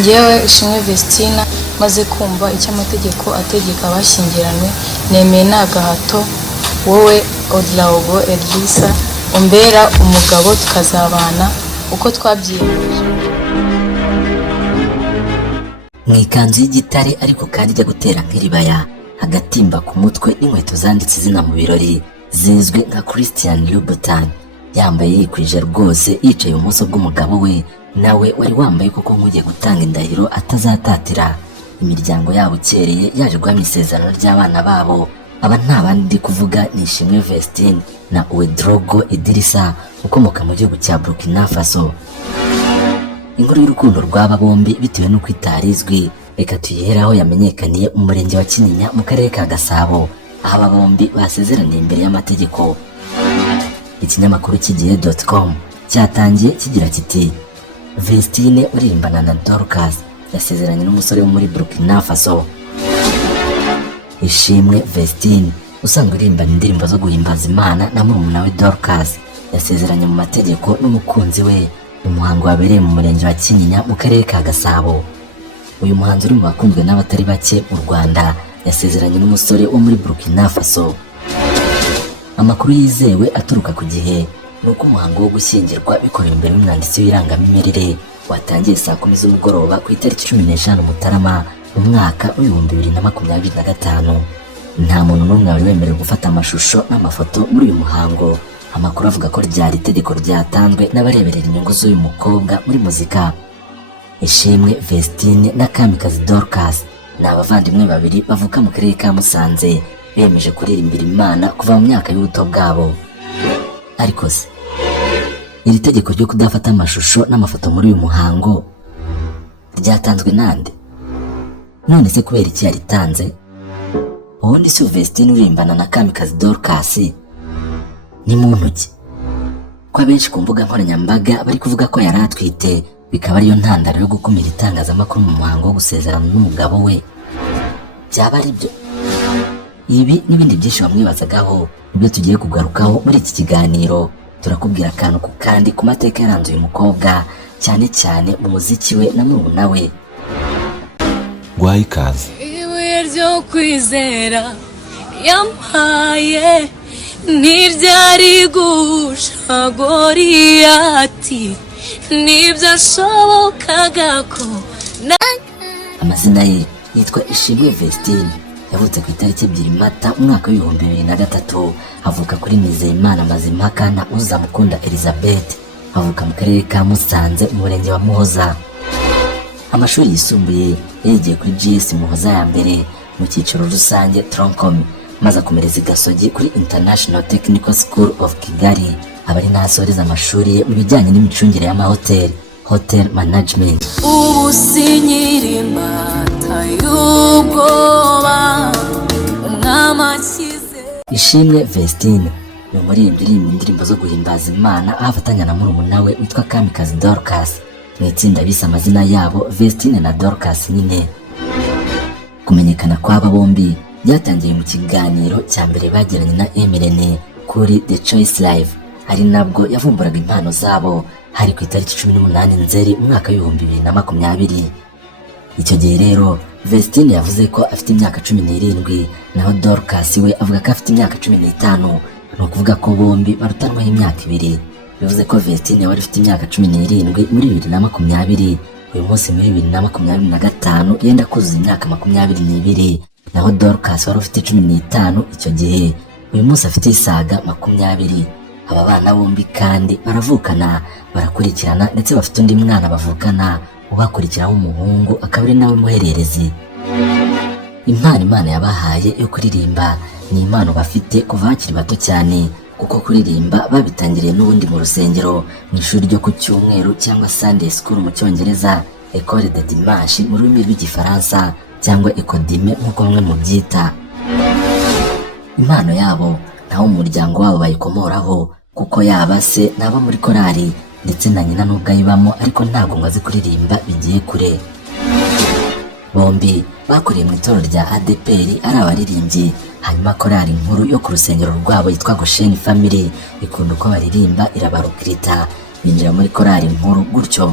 Njyewe Ishimwe Vestina maze kumva icyo amategeko ategeka abashyingiranywe, nemeye nta gahato wowe Odlaogo Edrissa umbera umugabo tukazabana uko twabyiyemeje. Mu ikanzu y'igitare ariko kandi ijya gutera nk'iribaya, agatimba ku mutwe n'inkweto zanditse izina mu birori zizwi nka Christian Louboutin, yambaye yikwije rwose yicaye ibumoso bw'umugabo we nawe wari wambaye kuko nk'ugiye gutanga indahiro atazatatira. Imiryango yabo ukereye yaje guhamya isezerano ry'abana babo. Aba nta bandi ndi kuvuga ni Ishimwe Vestine na Ouedraogo Idrissa ukomoka mu gihugu cya Burkina Faso. Inkuru y'urukundo rw'aba bombi bitewe n'uko itarizwi, reka tuyiheraho yamenyekaniye mu murenge wa Kinyinya mu karere ka Gasabo, aho aba bombi basezeraniye imbere y'amategeko. Ikinyamakuru cy'igihe.com cyatangiye kigira kiti Vestine uririmbana na Dorcas yasezeranye n'umusore wo muri Burkina Faso. Ishimwe Vestine usanzwe uririmbana indirimbo zo guhimbaza Imana na murumuna we Dorcas yasezeranye mu mategeko n'umukunzi we. Umuhango wabereye mu murenge wa Kinyinya mu karere ka Gasabo. Uyu muhanzi uri mu bakunzwe n'abatari bake mu Rwanda yasezeranye n'umusore wo muri Burkina Faso. Amakuru yizewe aturuka ku gihe nuko umuhango wo gushyingirwa bikorewe imbere y'umwanditsi w'irangamimerere watangiye saa 10 z'umugoroba ku itariki 15 Mutarama mu mwaka w'2025. Nta muntu n'umwe wari wemerewe gufata amashusho n'amafoto muri uyu muhango. Amakuru avuga ko ryari itegeko ryatanzwe n'abareberera inyungu z'uyu mukobwa muri muzika. Ishimwe Vestine na Kamikazi Dorcas ni abavandimwe babiri bavuka mu karere ka Musanze, bemeje kuririmbira Imana kuva mu myaka y'ubuto bwabo. Ariko se iri tegeko ryo kudafata amashusho n'amafoto muri uyu muhango ryatanzwe nande? None se kubera iki yaritanze? Ubundi si Vestine uririmbana na Kamikazi Dorcas ni muntu ki? Ko abenshi ku mbuga nkoranyambaga bari kuvuga ko yari atwite, bikaba ariyo ntandaro yo gukumira itangazamakuru mu muhango wo gusezerana n'umugabo we. Byaba ari byo? Ibi n'ibindi byinshi bamwibazagaho nibyo tugiye kugarukaho muri iki kiganiro. Turakubwira akantu ku kandi ku mateka yaranze uyu mukobwa, cyane cyane mu muziki we na murumuna we. Guha ikaze. Ibuye ryo kwizera yampaye ntibyari gusha Goliyati, ntibyashobokaga ko Amazina ye yitwa Ishimwe Vestine, yavutse ku itariki 2 Mata umwaka w'2003. Avuka kuri Nizeyimana Mazimpaka na Uzamukunda Elizabeth. Avuka mu karere ka Musanze mu murenge wa Muhoza. Amashuri yisumbuye yagiye kuri GS Muhoza ya mbere mu cyiciro rusange Tronkom, maze akomereza i Gasogi kuri International Technical School of Kigali. Abari nasoreza amashuri ye mu bijyanye n'imicungire y'amahoteli, hotel management. ubu sinyirima y'ubwoba umwami akize. Ishimwe Vestine ni umuririmbyi uririmba indirimbo zo guhimbaza Imana, aho afatanya na murumuna we witwa Kamikazi Dorcas mu itsinda bise amazina yabo Vestine na Dorcas nyine. Kumenyekana kw'aba bombi byatangiye mu kiganiro cya mbere bagiranye na Emirene kuri The Choice Live, ari nabwo yavumburaga impano zabo. Hari ku itariki 18 Nzeri umwaka w'2020. Icyo gihe rero Vestine yavuze ko afite imyaka 17, naho Dorcas we avuga ko afite imyaka 15. Ni ukuvuga ko bombi barutanwaho imyaka 2. Bivuze ko Vestine wari ufite imyaka 17 muri 2020, uyu munsi muri 2025 yenda kuzuza imyaka 22, naho Dorcas wari ufite 15 icyo gihe, uyu munsi afite isaga 20. Aba bana bombi kandi baravukana, barakurikirana ndetse bafite undi mwana bavukana ubakurikiraho umuhungu akaba ari nawe muhererezi. Impano Imana yabahaye yo kuririmba ni impano bafite kuva bakiri bato cyane, kuko kuririmba babitangiriye n'ubundi mu rusengero, mu ishuri ryo ku cyumweru cyangwa Sunday School mu cyongereza, École de Dimanche mu rurimi rw'igifaransa cyangwa Ecodime nk'uko bamwe mu byita. Impano yabo naho umuryango wabo bayikomoraho, kuko yaba se naba muri korali ndetse na nyina nubwo ayibamo ariko ntabwo ngo azi kuririmba bigiye kure. Bombi bakuriye mu itorero rya ADPR ari abaririmbyi, hanyuma korali nkuru yo ku rusengero rwabo yitwa Goshen Family ikunda uko baririmba irabarukirita, binjira muri korali nkuru gutyo.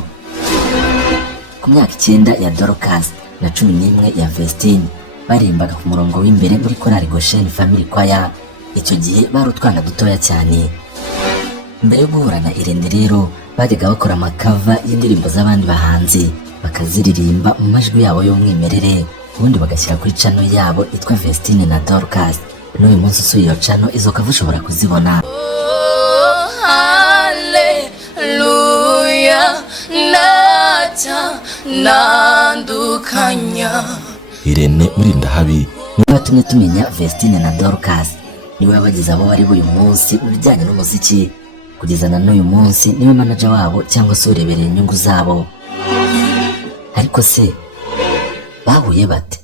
ku myaka 9 ya Dorcas na 11 ya Vestine barimbaga ku murongo w'imbere muri korali Goshen Family Choir. Icyo gihe bari utwana dutoya cyane. Mbere yo guhura na Irene rero bajyaga bakora amakava y'indirimbo z'abandi bahanzi bakaziririmba mu majwi yabo y'umwimerere, ubundi bagashyira kuri channel yabo itwa Vestine na Dorcas. N'uyu munsi usuye iyo channel izo kava ushobora kuzibona. Hallelujah, nata nandukanya. Irene Murindahabi niwe watumye tumenya Vestine na Dorcas, niwe wabagize abo bari uyu munsi mu bijyanye n'umuziki. Kugeza na n'uyu munsi niwe manager wabo cyangwa se urebereye inyungu zabo. Ariko se bahuye bate?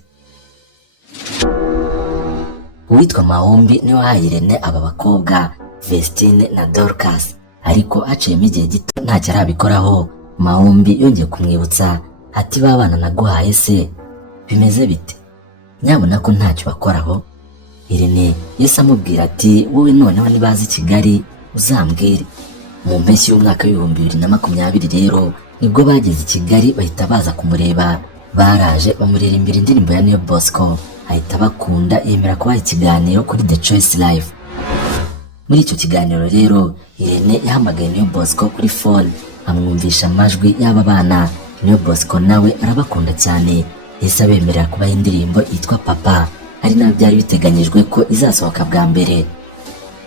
Uwitwa Mahombi niwe wahaye Irene aba bakobwa Vestine na Dorcas, ariko haciyemo igihe gito ntacyo arabikoraho. Mahombi yongeye kumwibutsa ati babana naguhaye se bimeze bite, nyabona ko ntacyo bakoraho. Irene yese amubwira ati wowe noneho nibazi Kigali uzambwire. Mu mpeshyi y'umwaka w'2020 rero nibwo bageze i Kigali bahita baza kumureba. Baraje bamuririmbira indirimbo ya Neo Bosco, ahita bakunda yemera kubaha ikiganiro kuri The Choice Live. Muri icyo kiganiro rero Irene yahamagaye Neo Bosco kuri phone amwumvisha amajwi y'aba bana. Neo Bosco nawe arabakunda cyane, yese abemerera kubaha indirimbo yitwa Papa, ari nayo byari biteganyijwe ko izasohoka bwa mbere.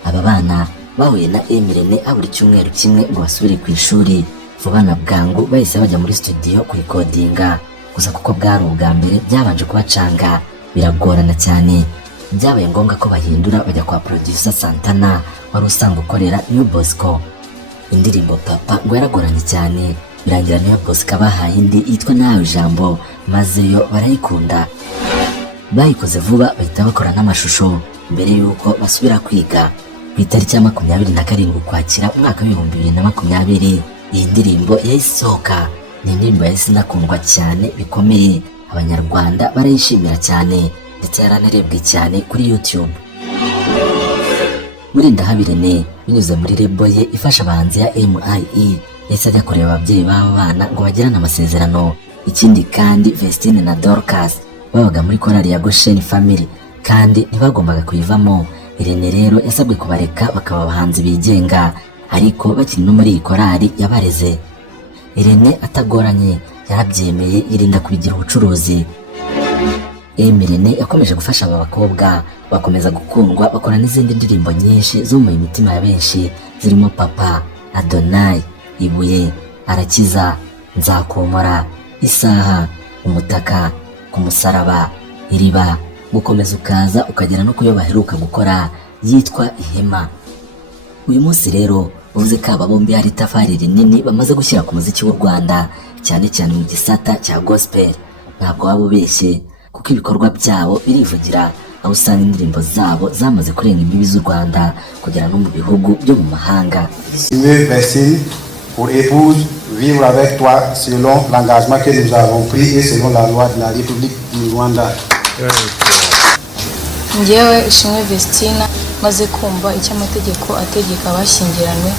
Aba bana bahuye na Irene buri cyumweru kimwe ngo basubire ku ishuri. Vuba na bwangu bahise bajya muri studio kurikodinga, gusa kuko bwari ubwa mbere byabanje kubacanga biragorana cyane. Byabaye ngombwa ko bahindura bajya kwa producer Santana wari usanzwe ukorera Neo Bosco. Indirimbo Papa ngo yaragoranye cyane, birangira Neo Bosco abahaye indi yitwa Nawe Jambo, maze yo barayikunda. Bayikoze vuba bahita bakora n'amashusho mbere yuko basubira kwiga. Ku itariki ya 27 Ukwakira umwaka w'2020 iyi ndirimbo yayisohoka. Ni indirimbo yahise inakundwa cyane bikomeye, abanyarwanda barayishimira cyane ndetse yaranarebwe cyane kuri YouTube. Murindahabi Irene binyuze muri label ye ifasha abahanzi ya MIE yahise ajya kureba ababyeyi b'aba bana ngo bagirane amasezerano. Ikindi kandi Vestine na Dorcas babaga muri korali ya Goshen Family kandi ntibagombaga kuyivamo. Irene rero yasabwe kubareka bakaba abahanzi bigenga, ariko bakiri no muri iyi korali yabareze. Irene atagoranye yarabyemeye yirinda kubigira ubucuruzi. Irene yakomeje gufasha aba bakobwa bakomeza gukundwa, bakora n'izindi ndirimbo nyinshi zo mu mitima ya benshi zirimo Papa, Adonai, Ibuye, Arakiza, Nzakomora, Isaha, Umutaka, Ku musaraba, Iriba, Gukomeza ukaza ukagera no kuyo baheruka gukora yitwa Ihema. Uyu munsi rero uvuze ko aba bombi hari itafari rinini bamaze gushyira ku muziki w'u Rwanda, cyane cyane mu gisata cya gospel. Ntabwo waba ubeshye kuko ibikorwa byabo birivugira, aho usanga indirimbo zabo zamaze kurenga imbibi z'u Rwanda kugera no mu bihugu byo mu mahanga. Vestine, pour épouse, vivre avec toi selon l'engagement que nous avons pris et selon la loi de la République du Rwanda. Njyewe Ishimwe Vestine maze kumva icyo amategeko ategeka abashyingiranywe